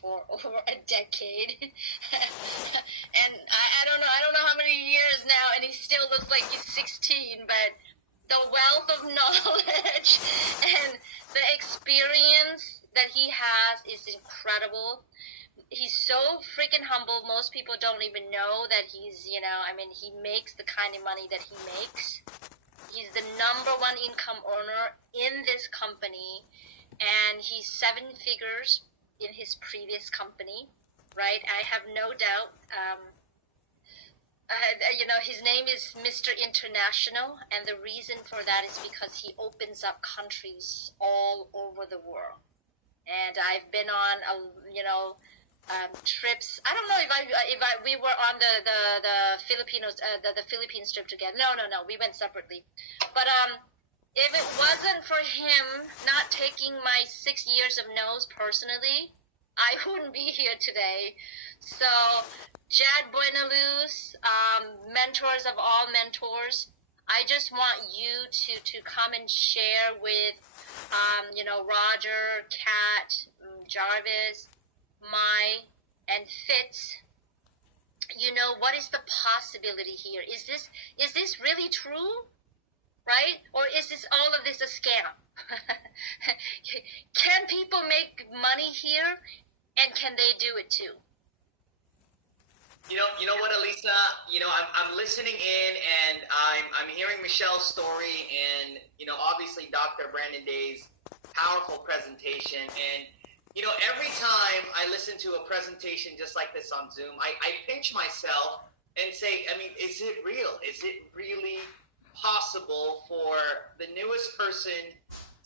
for over a decade. And I don't know how many years now, and he still looks like he's 16, but the wealth of knowledge and the experience that he has is incredible. He's so freaking humble. Most people don't even know that he's, you know, I mean, he makes the kind of money that he makes. He's the number one income earner in this company, and he's 7 figures in his previous company, right? I have no doubt. You know, his name is Mr. International, and the reason for that is because he opens up countries all over the world. And I've been on, trips. I don't know if we were on the Filipinos the Philippines trip together. No, we went separately. But if it wasn't for him not taking my 6 years of no's personally, I wouldn't be here today. So, Jad Buenaluz, mentors of all mentors, I just want you to come and share with, Roger, Kat, Jarvis, Mai, and Fitz. You know, what is the possibility here? Is this really true? Right? Or is all of this a scam? Can people make money here? And can they do it too? You know what, Elisa? I'm listening in, and I'm hearing Michelle's story, and obviously Dr. Brandon Day's powerful presentation. And every time I listen to a presentation just like this on Zoom, I pinch myself and say, I mean, is it real? Is it really possible for the newest person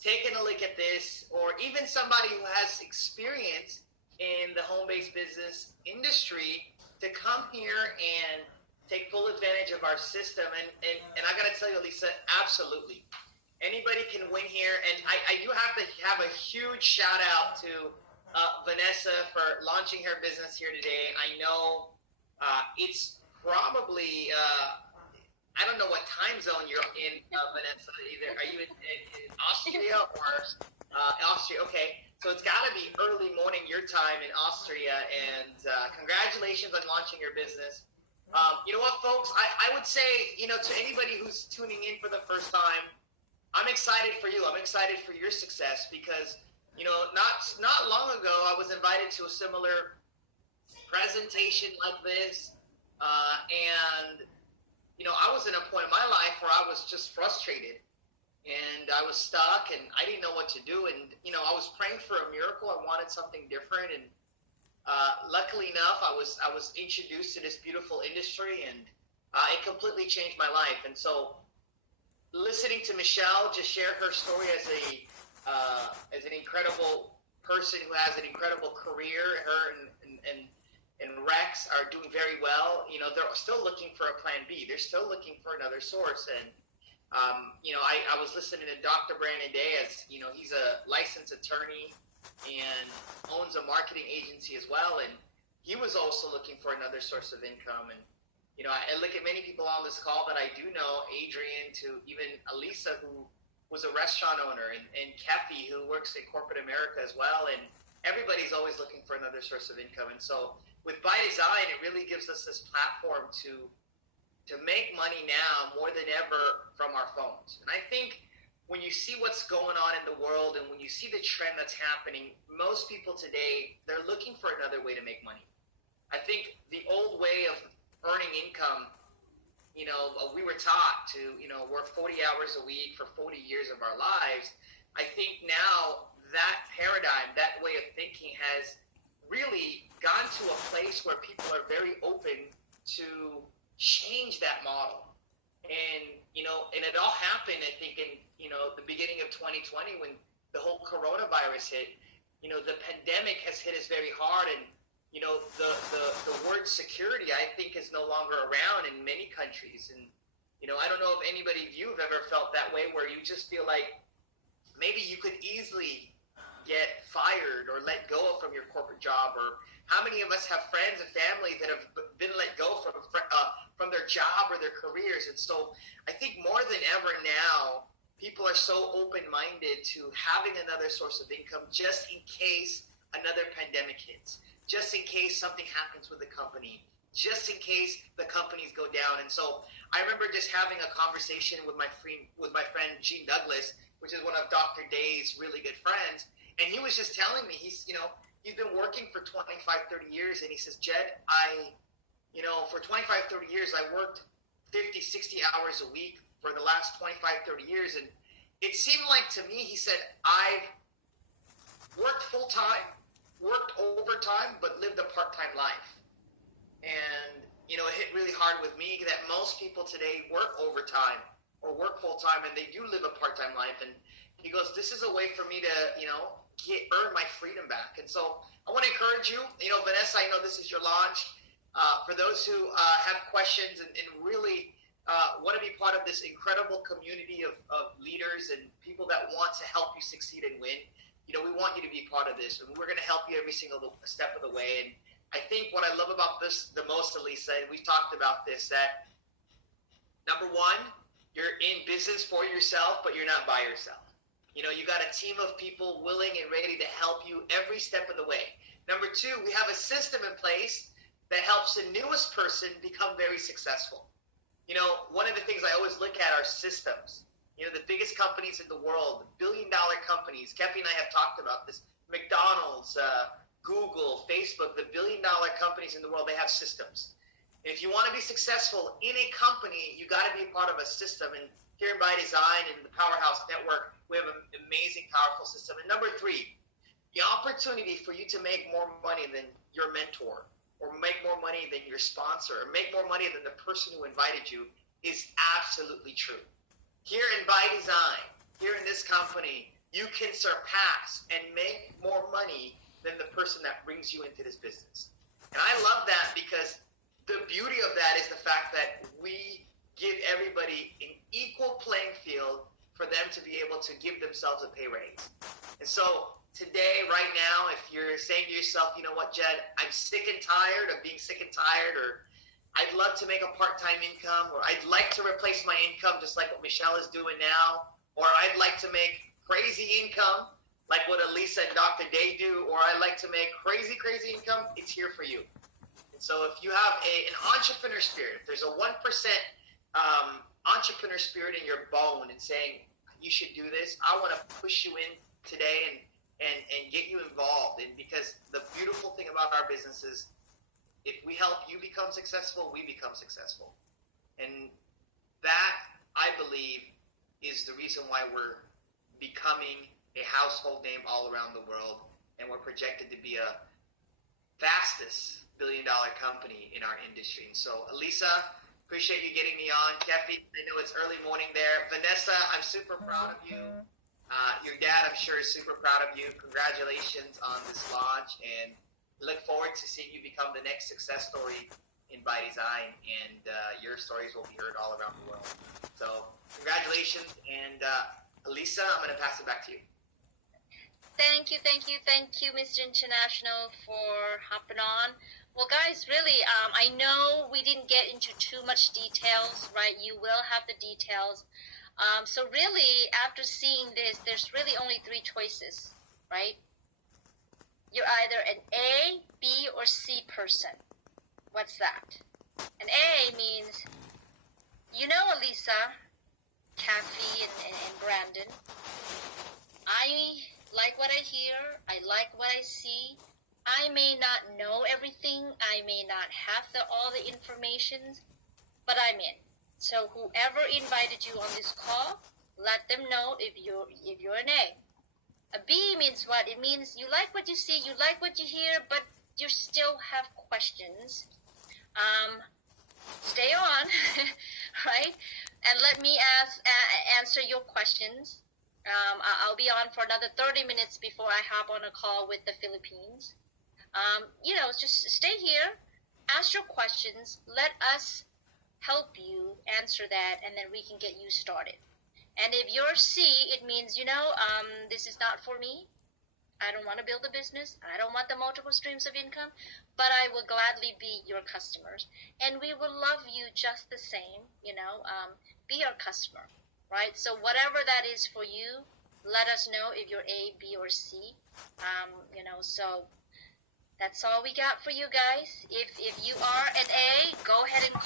taking a look at this, or even somebody who has experience in the home-based business industry, to come here and take full advantage of our system? And I got to tell you, Lisa, absolutely. Anybody can win here. And I do have to have a huge shout out to Vanessa for launching her business here today. I know it's probably, I don't know what time zone you're in, Vanessa, either. Are you in Austria or Austria? Okay. So it's got to be early morning your time in Austria, and congratulations on launching your business. You know what, folks? I would say, to anybody who's tuning in for the first time, I'm excited for you. I'm excited for your success because, not long ago, I was invited to a similar presentation like this, and, I was in a point in my life where I was just frustrated. And I was stuck, and I didn't know what to do. And, I was praying for a miracle. I wanted something different. And luckily enough, I was introduced to this beautiful industry, and it completely changed my life. And so listening to Michelle just share her story as an incredible person who has an incredible career, her and Rex are doing very well. They're still looking for a plan B. They're still looking for another source. And I was listening to Dr. Brandon Day, as he's a licensed attorney and owns a marketing agency as well, and he was also looking for another source of income. And I look at many people on this call that I do know, Adrian to even Elisa, who was a restaurant owner, and Kefi, who works in corporate America as well, and everybody's always looking for another source of income. And so with By Design, it really gives us this platform to make money now more than ever from our phones. And I think when you see what's going on in the world, and when you see the trend that's happening, most people today, they're looking for another way to make money. I think the old way of earning income, we were taught to, work 40 hours a week for 40 years of our lives. I think now that paradigm, that way of thinking has really gone to a place where people are very open to change that model. And and it all happened, I think, in the beginning of 2020, when the whole coronavirus hit. The pandemic has hit us very hard, and the word security, I think, is no longer around in many countries. And I don't know if anybody of you have ever felt that way, where you just feel like maybe you could easily get fired or let go from your corporate job. Or how many of us have friends and family that have been let go from their job or their careers? And so I think more than ever now, people are so open-minded to having another source of income, just in case another pandemic hits, just in case something happens with the company, just in case the companies go down. And so I remember just having a conversation with my friend Gene Douglas, which is one of Dr. Day's really good friends, and he was just telling me he's been working for 25, 30 years, and he says, Jed, for 25, 30 years, I worked 50, 60 hours a week for the last 25, 30 years, and it seemed like to me, he said, I've worked full-time, worked overtime, but lived a part-time life. And, it hit really hard with me that most people today work overtime or work full-time, and they do live a part-time life. And he goes, this is a way for me to, earn my freedom back. And so I want to encourage you, Vanessa, I know this is your launch. For those who have questions and really want to be part of this incredible community of leaders and people that want to help you succeed and win, we want you to be part of this, and we're going to help you every single step of the way. And I think what I love about this the most, Elisa, and we've talked about this, that number one, you're in business for yourself, but you're not by yourself. You got a team of people willing and ready to help you every step of the way. Number two, we have a system in place that helps the newest person become very successful. One of the things I always look at are systems. The biggest companies in the world, billion-dollar companies, Kepi and I have talked about this, McDonald's, Google, Facebook, the billion-dollar companies in the world, they have systems. And if you want to be successful in a company, you got to be a part of a system. And here in By Design and the Powerhouse Network, we have an amazing, powerful system. And number three, the opportunity for you to make more money than your mentor, or make more money than your sponsor, or make more money than the person who invited you is absolutely true. Here in By Design, here in this company, you can surpass and make more money than the person that brings you into this business. And I love that because the beauty of that is the fact that we give everybody an equal playing field for them to be able to give themselves a pay raise. And so today, right now, if you're saying to yourself, you know what, Jed, I'm sick and tired of being sick and tired, or I'd love to make a part-time income, or I'd like to replace my income just like what Michelle is doing now, or I'd like to make crazy income like what Elisa and Dr. Day do, or I'd like to make crazy income, it's here for you. And so if you have an entrepreneur spirit, if there's a 1% entrepreneur spirit in your bone and saying, you should do this, I want to push you in today and get you involved. And because the beautiful thing about our business is, if we help you become successful, we become successful. And that, I believe, is the reason why we're becoming a household name all around the world, and we're projected to be a fastest billion-dollar company in our industry. And so, Elisa, appreciate you getting me on. Kepi, I know it's early morning there. Vanessa, I'm super proud of you. Your dad, I'm sure, is super proud of you. Congratulations on this launch, and look forward to seeing you become the next success story in By Design, and your stories will be heard all around the world. So congratulations, and Elisa, I'm going to pass it back to you. Thank you, Mr. International, for hopping on. Well, guys, really, I know we didn't get into too much details, right? You will have the details. So really, after seeing this, there's really only three choices, right? You're either an A, B, or C person. What's that? An A means, Elisa, Kathy, and Brandon, I like what I hear, I like what I see. I may not know everything, I may not have all the information, but I'm in. So whoever invited you on this call, let them know if you're an A. A B means what? It means you like what you see, you like what you hear, but you still have questions. Stay on, right? And let me answer your questions. I'll be on for another 30 minutes before I hop on a call with the Philippines. Just stay here, ask your questions, let us help you answer that, and then we can get you started. And if you're C, it means, this is not for me. I don't want to build a business. I don't want the multiple streams of income, but I will gladly be your customers. And we will love you just the same, be our customer, right? So whatever that is for you, let us know if you're A, B, or C. So that's all we got for you guys. If you are an A, go ahead and